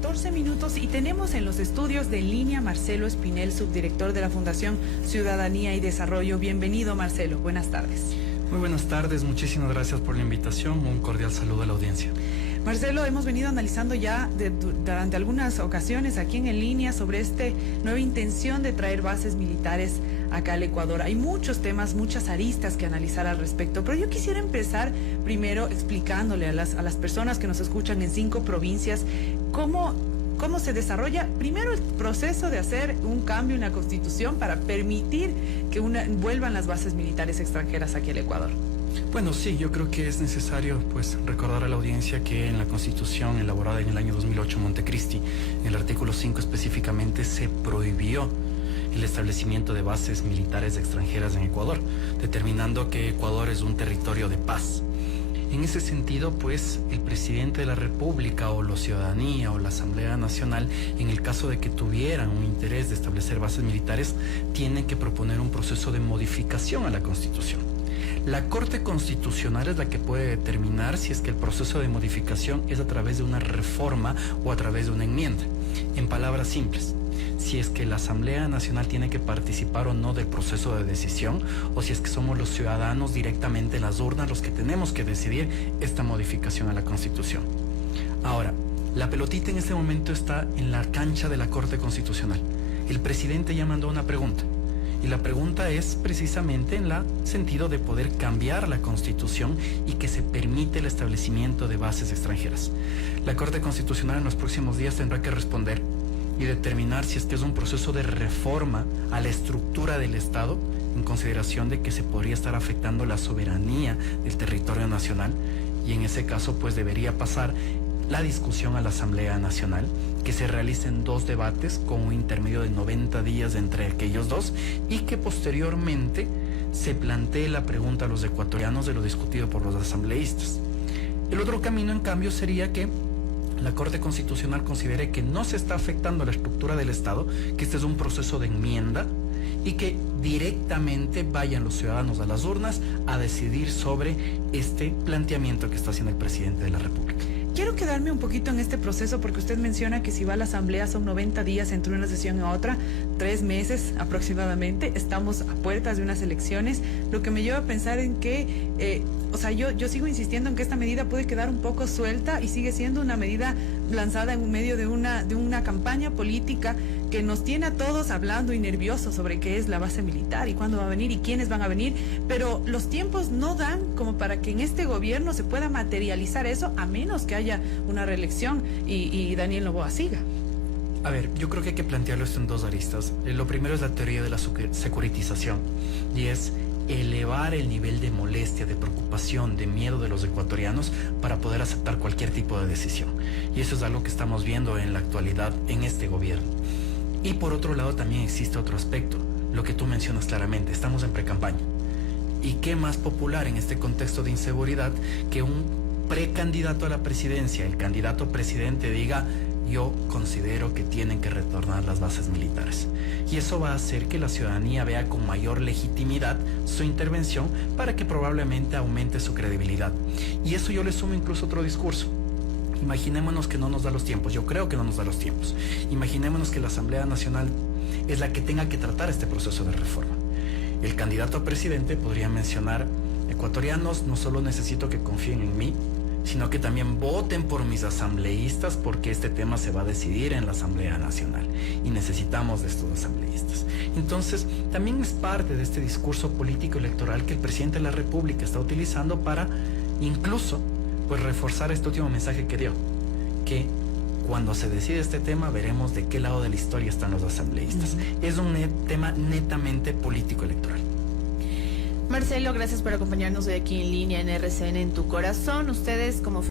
14 minutos y tenemos en los estudios de En Línea Marcelo Espinel, subdirector de la Fundación Ciudadanía y Desarrollo. Bienvenido, Marcelo. Buenas tardes. Muy buenas tardes, muchísimas gracias por la invitación. Un cordial saludo a la audiencia. Marcelo, hemos venido analizando ya durante algunas ocasiones aquí en Línea sobre esta nueva intención de traer bases militares acá al Ecuador. Hay muchos temas, muchas aristas que analizar al respecto, pero yo quisiera empezar primero explicándole a las personas que nos escuchan en 5 provincias cómo se desarrolla primero el proceso de hacer un cambio en la Constitución para permitir que vuelvan las bases militares extranjeras aquí al Ecuador. Bueno, sí, yo creo que es necesario recordar a la audiencia que en la Constitución elaborada en el año 2008 en Montecristi, en el artículo 5 específicamente, se prohibió el establecimiento de bases militares extranjeras en Ecuador, determinando que Ecuador es un territorio de paz. En ese sentido, el presidente de la República o la ciudadanía o la Asamblea Nacional, en el caso de que tuvieran un interés de establecer bases militares, tienen que proponer un proceso de modificación a la Constitución. La Corte Constitucional es la que puede determinar si es que el proceso de modificación es a través de una reforma o a través de una enmienda. En palabras simples, si es que la Asamblea Nacional tiene que participar o no del proceso de decisión, o si es que somos los ciudadanos directamente en las urnas los que tenemos que decidir esta modificación a la Constitución. Ahora, la pelotita en este momento está en la cancha de la Corte Constitucional. El presidente ya mandó una pregunta. Y la pregunta es precisamente en el sentido de poder cambiar la Constitución y que se permite el establecimiento de bases extranjeras. La Corte Constitucional en los próximos días tendrá que responder y determinar si es que es un proceso de reforma a la estructura del Estado, en consideración de que se podría estar afectando la soberanía del territorio nacional, y en ese caso debería pasar la discusión a la Asamblea Nacional, que se realicen 2 debates con un intermedio de 90 días entre aquellos dos, y que posteriormente se plantee la pregunta a los ecuatorianos de lo discutido por los asambleístas. El otro camino, en cambio, sería que la Corte Constitucional considere que no se está afectando la estructura del Estado, que este es un proceso de enmienda, y que directamente vayan los ciudadanos a las urnas a decidir sobre este planteamiento que está haciendo el presidente de la República. Quiero quedarme un poquito en este proceso porque usted menciona que si va a la Asamblea son 90 días entre una sesión y otra, 3 meses aproximadamente. Estamos a puertas de unas elecciones, lo que me lleva a pensar en que, yo sigo insistiendo en que esta medida puede quedar un poco suelta y sigue siendo una medida lanzada en medio de una campaña política que nos tiene a todos hablando y nerviosos sobre qué es la base militar y cuándo va a venir y quiénes van a venir, pero los tiempos no dan como para que en este gobierno se pueda materializar eso, a menos que haya una reelección y Daniel Noboa siga. A ver, yo creo que hay que plantearlo esto en 2 aristas. Lo primero es la teoría de la securitización, y es elevar el nivel de molestia, de preocupación, de miedo de los ecuatorianos para poder aceptar cualquier tipo de decisión. Y eso es algo que estamos viendo en la actualidad en este gobierno. Y por otro lado también existe otro aspecto, lo que tú mencionas claramente, estamos en precampaña. ¿Y qué más popular en este contexto de inseguridad que un precandidato a la presidencia, el candidato presidente, diga: yo considero que tienen que retornar las bases militares? Y eso va a hacer que la ciudadanía vea con mayor legitimidad su intervención para que probablemente aumente su credibilidad. Y eso yo le sumo incluso otro discurso. Imaginémonos que no nos da los tiempos, yo creo que no nos da los tiempos. Imaginémonos que la Asamblea Nacional es la que tenga que tratar este proceso de reforma. El candidato a presidente podría mencionar: ecuatorianos, no solo necesito que confíen en mí, sino que también voten por mis asambleístas, porque este tema se va a decidir en la Asamblea Nacional y necesitamos de estos asambleístas. Entonces, también es parte de este discurso político electoral que el presidente de la República está utilizando para incluso reforzar este último mensaje que dio, que cuando se decide este tema veremos de qué lado de la historia están los asambleístas. Es un tema netamente político electoral. Marcelo, gracias por acompañarnos hoy aquí en Línea en RCN en tu corazón. Ustedes como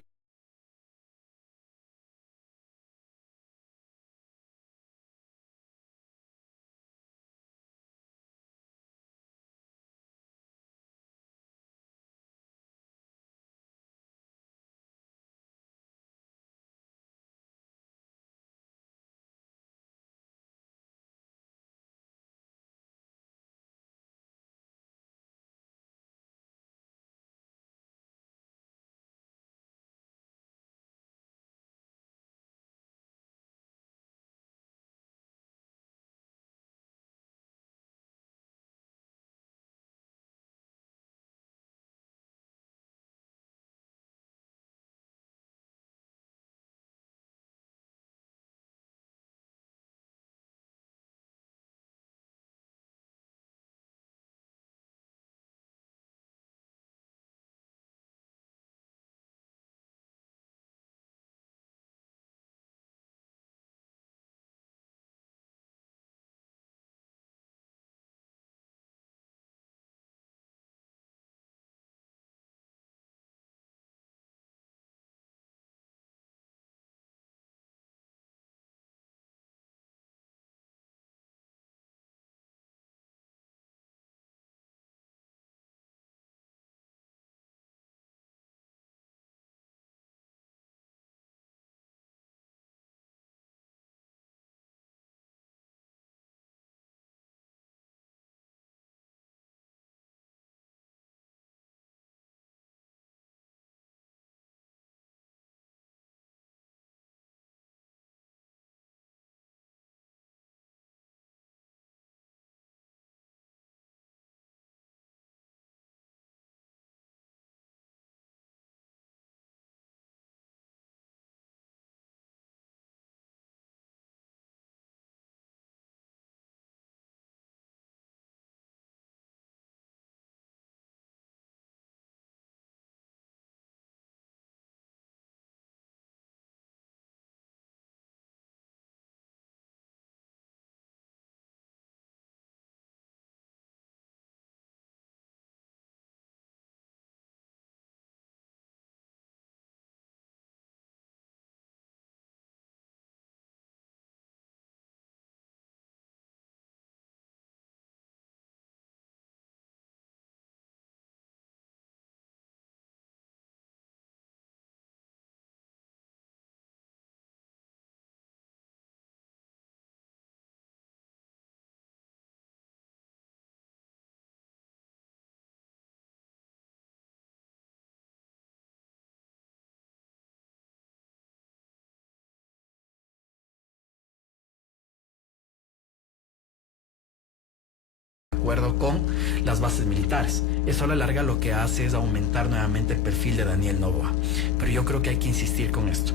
acuerdo con las bases militares. Eso a la larga lo que hace es aumentar nuevamente el perfil de Daniel Noboa. Pero yo creo que hay que insistir con esto.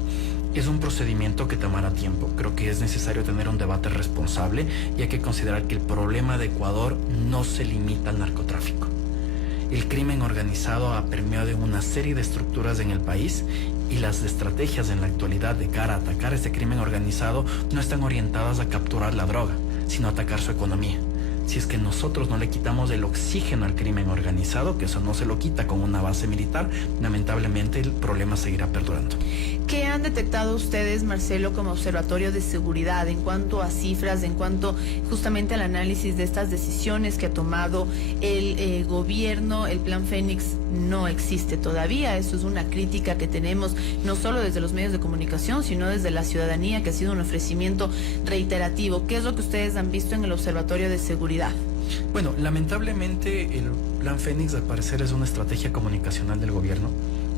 Es un procedimiento que tomará tiempo. Creo que es necesario tener un debate responsable y hay que considerar que el problema de Ecuador no se limita al narcotráfico. El crimen organizado ha permeado en una serie de estructuras en el país y las estrategias en la actualidad de cara a atacar este crimen organizado no están orientadas a capturar la droga, sino a atacar su economía. Si es que nosotros no le quitamos el oxígeno al crimen organizado, que eso no se lo quita con una base militar, lamentablemente el problema seguirá perdurando. ¿Qué han detectado ustedes, Marcelo, como observatorio de seguridad en cuanto a cifras, en cuanto justamente al análisis de estas decisiones que ha tomado el gobierno? El Plan Fénix no existe todavía. Eso es una crítica que tenemos no solo desde los medios de comunicación, sino desde la ciudadanía, que ha sido un ofrecimiento reiterativo. ¿Qué es lo que ustedes han visto en el observatorio de seguridad? Bueno, lamentablemente el Plan Fénix al parecer es una estrategia comunicacional del gobierno.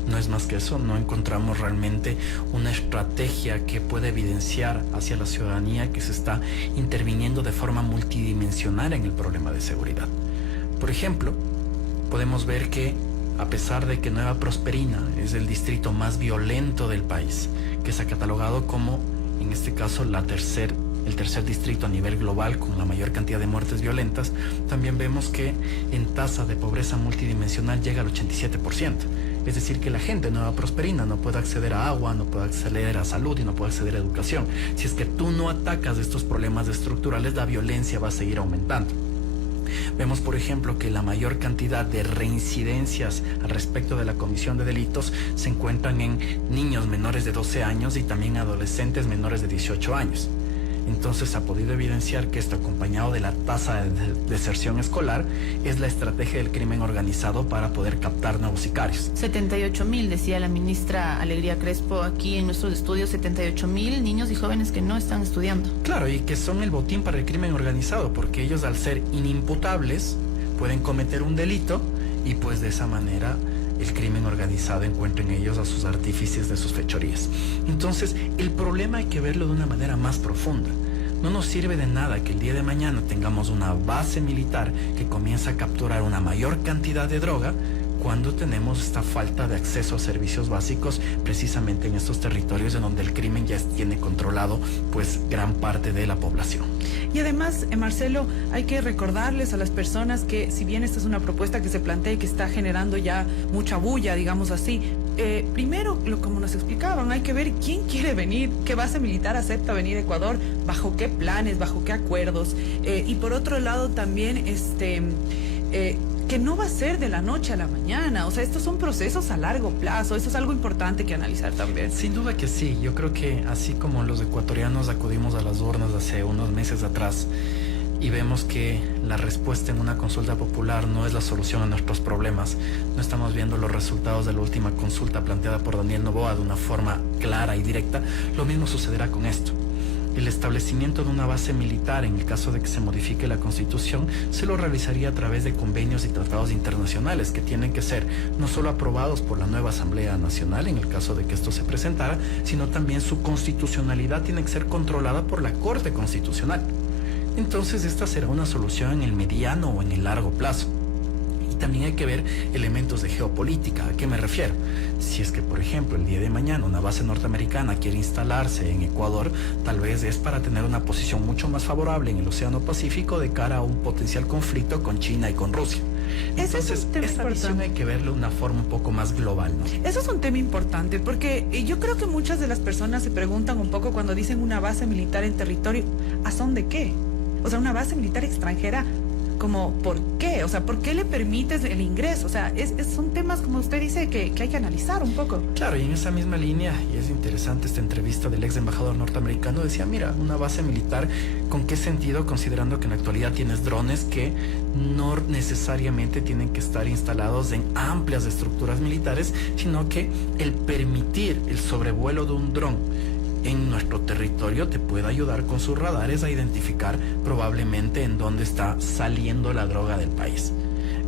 No es más que eso, no encontramos realmente una estrategia que pueda evidenciar hacia la ciudadanía que se está interviniendo de forma multidimensional en el problema de seguridad. Por ejemplo, podemos ver que a pesar de que Nueva Prosperina es el distrito más violento del país, que se ha catalogado como, en este caso, el tercer distrito a nivel global con la mayor cantidad de muertes violentas, también vemos que en tasa de pobreza multidimensional llega al 87%. Es decir, que la gente de Nueva Prosperina no puede acceder a agua, no puede acceder a salud y no puede acceder a educación. Si es que tú no atacas estos problemas estructurales, la violencia va a seguir aumentando. Vemos, por ejemplo, que la mayor cantidad de reincidencias al respecto de la comisión de delitos se encuentran en niños menores de 12 años y también adolescentes menores de 18 años. Entonces ha podido evidenciar que esto, acompañado de la tasa de deserción escolar, es la estrategia del crimen organizado para poder captar nuevos sicarios. 78,000, decía la ministra Alegría Crespo aquí en nuestros estudios, 78,000 niños y jóvenes que no están estudiando. Claro, y que son el botín para el crimen organizado, porque ellos, al ser inimputables, pueden cometer un delito y pues de esa manera el crimen organizado encuentra en ellos a sus artífices de sus fechorías. Entonces, el problema hay que verlo de una manera más profunda. No nos sirve de nada que el día de mañana tengamos una base militar que comienza a capturar una mayor cantidad de droga cuando tenemos esta falta de acceso a servicios básicos precisamente en estos territorios en donde el crimen ya tiene controlado pues gran parte de la población. Y además, Marcelo, hay que recordarles a las personas que si bien esta es una propuesta que se plantea y que está generando ya mucha bulla, digamos así, primero, como nos explicaban, hay que ver quién quiere venir, qué base militar acepta venir a Ecuador, bajo qué planes, bajo qué acuerdos, y por otro lado también que no va a ser de la noche a la mañana. O sea, estos son procesos a largo plazo. Eso es algo importante que analizar también. Sin duda que sí. Yo creo que así como los ecuatorianos acudimos a las urnas hace unos meses atrás y vemos que la respuesta en una consulta popular no es la solución a nuestros problemas, no estamos viendo los resultados de la última consulta planteada por Daniel Noboa de una forma clara y directa, lo mismo sucederá con esto. El establecimiento de una base militar, en el caso de que se modifique la Constitución, se lo realizaría a través de convenios y tratados internacionales que tienen que ser no solo aprobados por la nueva Asamblea Nacional, en el caso de que esto se presentara, sino también su constitucionalidad tiene que ser controlada por la Corte Constitucional. Entonces esta será una solución en el mediano o en el largo plazo. También hay que ver elementos de geopolítica. ¿A qué me refiero? Si es que, por ejemplo, el día de mañana una base norteamericana quiere instalarse en Ecuador, tal vez es para tener una posición mucho más favorable en el Océano Pacífico de cara a un potencial conflicto con China y con Rusia. Entonces, esta visión hay que verlo de una forma un poco más global, ¿no? Eso es un tema importante, porque yo creo que muchas de las personas se preguntan un poco cuando dicen una base militar en territorio, ¿a son de qué? O sea, una base militar extranjera, como, ¿por qué? O sea, ¿por qué le permites el ingreso? O sea, son temas, como usted dice, que hay que analizar un poco. Claro, y en esa misma línea, y es interesante esta entrevista del ex embajador norteamericano, decía, mira, una base militar, ¿con qué sentido? Considerando que en la actualidad tienes drones que no necesariamente tienen que estar instalados en amplias estructuras militares, sino que el permitir el sobrevuelo de un dron en nuestro territorio te puede ayudar con sus radares a identificar probablemente en dónde está saliendo la droga del país.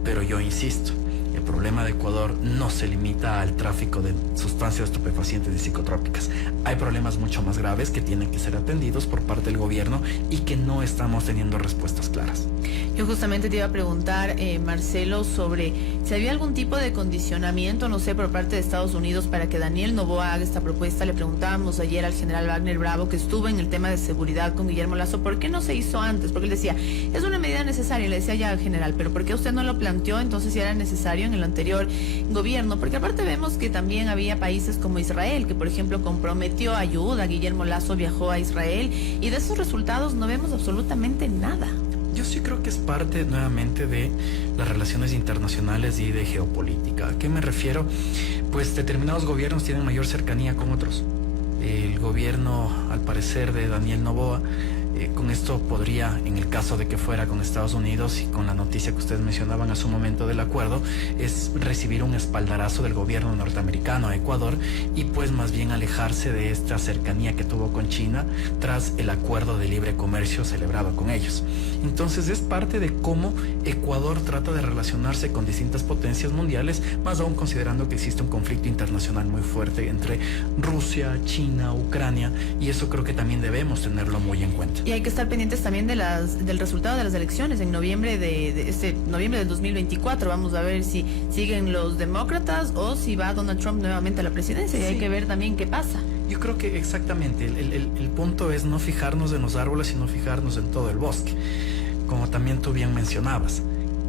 Pero yo insisto, el problema de Ecuador no se limita al tráfico de sustancias estupefacientes y psicotrópicas. Hay problemas mucho más graves que tienen que ser atendidos por parte del gobierno y que no estamos teniendo respuestas claras. Yo justamente te iba a preguntar, Marcelo, sobre si había algún tipo de condicionamiento, no sé, por parte de Estados Unidos para que Daniel Noboa haga esta propuesta. Le preguntábamos ayer al general Wagner Bravo, que estuvo en el tema de seguridad con Guillermo Lasso, ¿por qué no se hizo antes? Porque él decía, es una medida necesaria, le decía ya al general, pero ¿por qué usted no lo planteó entonces si era necesario en el anterior gobierno? Porque aparte vemos que también había países como Israel, que por ejemplo comprometió ayuda, Guillermo Lasso viajó a Israel, y de esos resultados no vemos absolutamente nada. Yo sí creo que es parte nuevamente de las relaciones internacionales y de geopolítica. ¿A qué me refiero? Pues determinados gobiernos tienen mayor cercanía con otros. El gobierno, al parecer, de Daniel Noboa, con esto podría, en el caso de que fuera con Estados Unidos y con la noticia que ustedes mencionaban a su momento del acuerdo, es recibir un espaldarazo del gobierno norteamericano a Ecuador y pues más bien alejarse de esta cercanía que tuvo con China tras el acuerdo de libre comercio celebrado con ellos. Entonces es parte de cómo Ecuador trata de relacionarse con distintas potencias mundiales, más aún considerando que existe un conflicto internacional muy fuerte entre Rusia, China, Ucrania, y eso creo que también debemos tenerlo muy en cuenta. Y hay que estar pendientes también de del resultado de las elecciones en noviembre noviembre del 2024. Vamos a ver si siguen los demócratas o si va Donald Trump nuevamente a la presidencia. Y hay que ver también qué pasa. Yo creo que exactamente, el punto es no fijarnos en los árboles, sino fijarnos en todo el bosque. Como también tú bien mencionabas,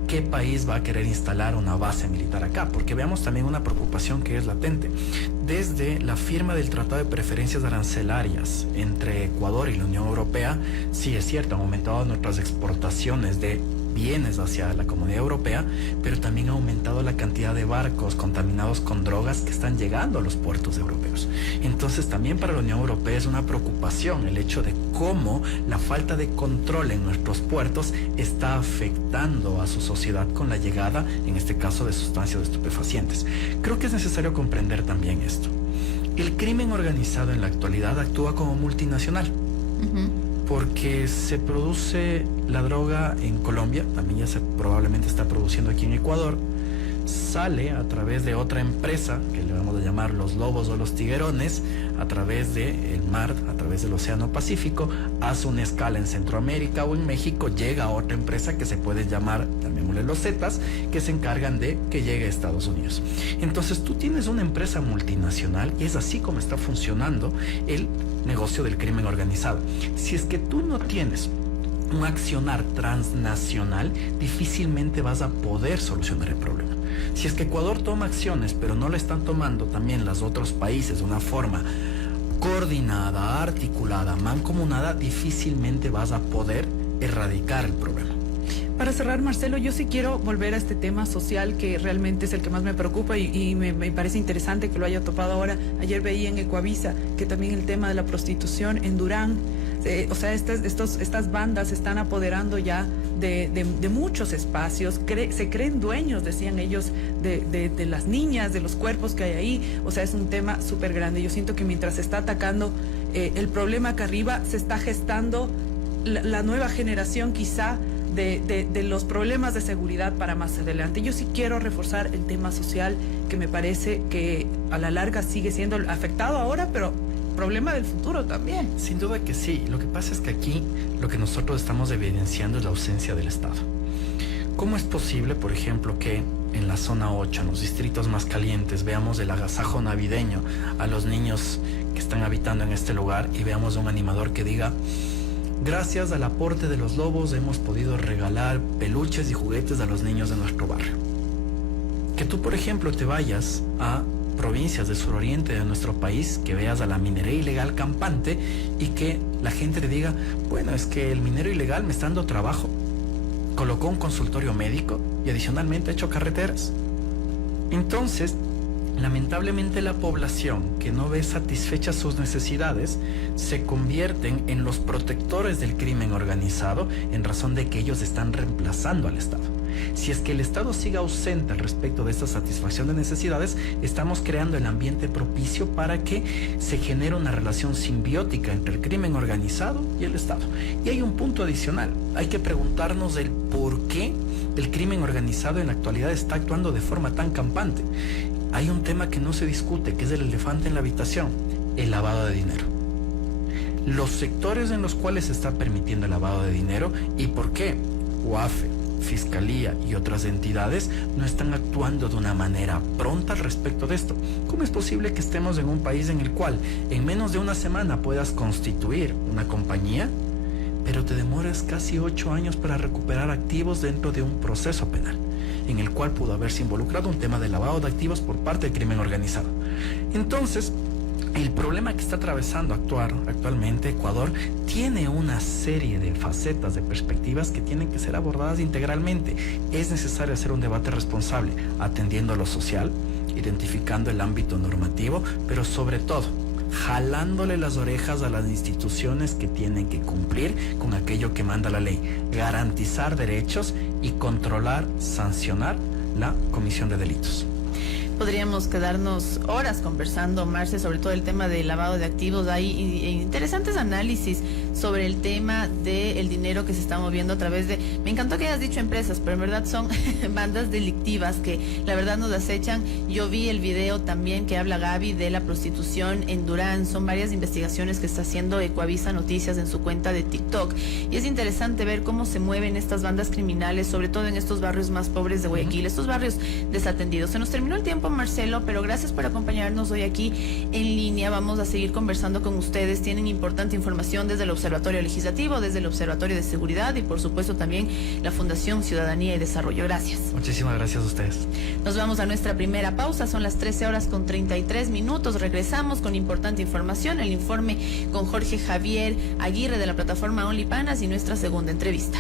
¿qué país va a querer instalar una base militar acá? Porque veamos también una preocupación que es latente. Desde la firma del Tratado de Preferencias Arancelarias entre Ecuador y la Unión Europea, sí es cierto, han aumentado nuestras exportaciones de bienes hacia la Comunidad Europea, pero también ha aumentado la cantidad de barcos contaminados con drogas que están llegando a los puertos europeos. Entonces también para la Unión Europea es una preocupación el hecho de cómo la falta de control en nuestros puertos está afectando a su sociedad con la llegada, en este caso, de sustancias estupefacientes. Creo que es necesario comprender también esto. El crimen organizado en la actualidad actúa como multinacional. Porque se produce la droga en Colombia, también ya se probablemente está produciendo aquí en Ecuador, sale a través de otra empresa, que le vamos a llamar los lobos o los tiguerones, a través del mar, a través del Océano Pacífico, hace una escala en Centroamérica o en México, llega a otra empresa que se puede llamar, llamémosle los Zetas, que se encargan de que llegue a Estados Unidos. Entonces tú tienes una empresa multinacional y es así como está funcionando el negocio del crimen organizado. Si es que tú no tienes un accionar transnacional, difícilmente vas a poder solucionar el problema. Si es que Ecuador toma acciones, pero no lo están tomando también los otros países de una forma coordinada, articulada, mancomunada, difícilmente vas a poder erradicar el problema. Para cerrar, Marcelo, yo sí quiero volver a este tema social que realmente es el que más me preocupa y me parece interesante que lo haya topado ahora. Ayer veía en Ecuavisa que también el tema de la prostitución en Durán, o sea, estas bandas se están apoderando ya de muchos espacios, se creen dueños, decían ellos, de las niñas, de los cuerpos que hay ahí. O sea, es un tema súper grande. Yo siento que mientras se está atacando el problema acá arriba, se está gestando la nueva generación quizá de los problemas de seguridad para más adelante. Yo sí quiero reforzar el tema social, que me parece que a la larga sigue siendo afectado ahora, pero problema del futuro también. Sin duda que sí. Lo que pasa es que aquí lo que nosotros estamos evidenciando es la ausencia del Estado. ¿Cómo es posible, por ejemplo, que en la zona 8, en los distritos más calientes, veamos el agasajo navideño a los niños que están habitando en este lugar y veamos a un animador que diga: gracias al aporte de los lobos hemos podido regalar peluches y juguetes a los niños de nuestro barrio? Que tú, por ejemplo, te vayas a provincias del suroriente de nuestro país, que veas a la minería ilegal campante y que la gente te diga: bueno, es que el minero ilegal me está dando trabajo, colocó un consultorio médico y adicionalmente ha hecho carreteras. Entonces, lamentablemente la población que no ve satisfechas sus necesidades se convierten en los protectores del crimen organizado en razón de que ellos están reemplazando al Estado. Si es que el Estado sigue ausente al respecto de esta satisfacción de necesidades, estamos creando el ambiente propicio para que se genere una relación simbiótica entre el crimen organizado y el Estado. Y hay un punto adicional, hay que preguntarnos el por qué el crimen organizado en la actualidad está actuando de forma tan campante. Hay un tema que no se discute, que es el elefante en la habitación, el lavado de dinero. Los sectores en los cuales se está permitiendo el lavado de dinero y por qué UAFE, Fiscalía y otras entidades no están actuando de una manera pronta al respecto de esto. ¿Cómo es posible que estemos en un país en el cual en menos de una semana puedas constituir una compañía, pero te demoras casi 8 años para recuperar activos dentro de un proceso penal, en el cual pudo haberse involucrado un tema de lavado de activos por parte del crimen organizado? Entonces, el problema que está atravesando actualmente Ecuador tiene una serie de facetas, de perspectivas que tienen que ser abordadas integralmente. Es necesario hacer un debate responsable, atendiendo a lo social, identificando el ámbito normativo, pero sobre todo, jalándole las orejas a las instituciones que tienen que cumplir con aquello que manda la ley, garantizar derechos y controlar, sancionar la comisión de delitos. Podríamos quedarnos horas conversando, Marce, sobre todo el tema del lavado de activos. Hay interesantes análisis sobre el tema del dinero que se está moviendo a través de... Me encantó que hayas dicho empresas, pero en verdad son bandas delictivas que la verdad nos acechan. Yo vi el video también que habla Gaby de la prostitución en Durán. Son varias investigaciones que está haciendo Ecuavisa Noticias en su cuenta de TikTok. Y es interesante ver cómo se mueven estas bandas criminales, sobre todo en estos barrios más pobres de Guayaquil, estos barrios desatendidos. Se nos terminó el tiempo, Marcelo, pero gracias por acompañarnos hoy aquí en línea. Vamos a seguir conversando con ustedes. Tienen importante información desde el Observatorio Legislativo, desde el Observatorio de Seguridad y por supuesto también la Fundación Ciudadanía y Desarrollo. Gracias. Muchísimas gracias a ustedes. Nos vamos a nuestra primera pausa. Son las 13:33. Regresamos con importante información, el informe con Jorge Javier Aguirre de la plataforma OnlyPanas y nuestra segunda entrevista.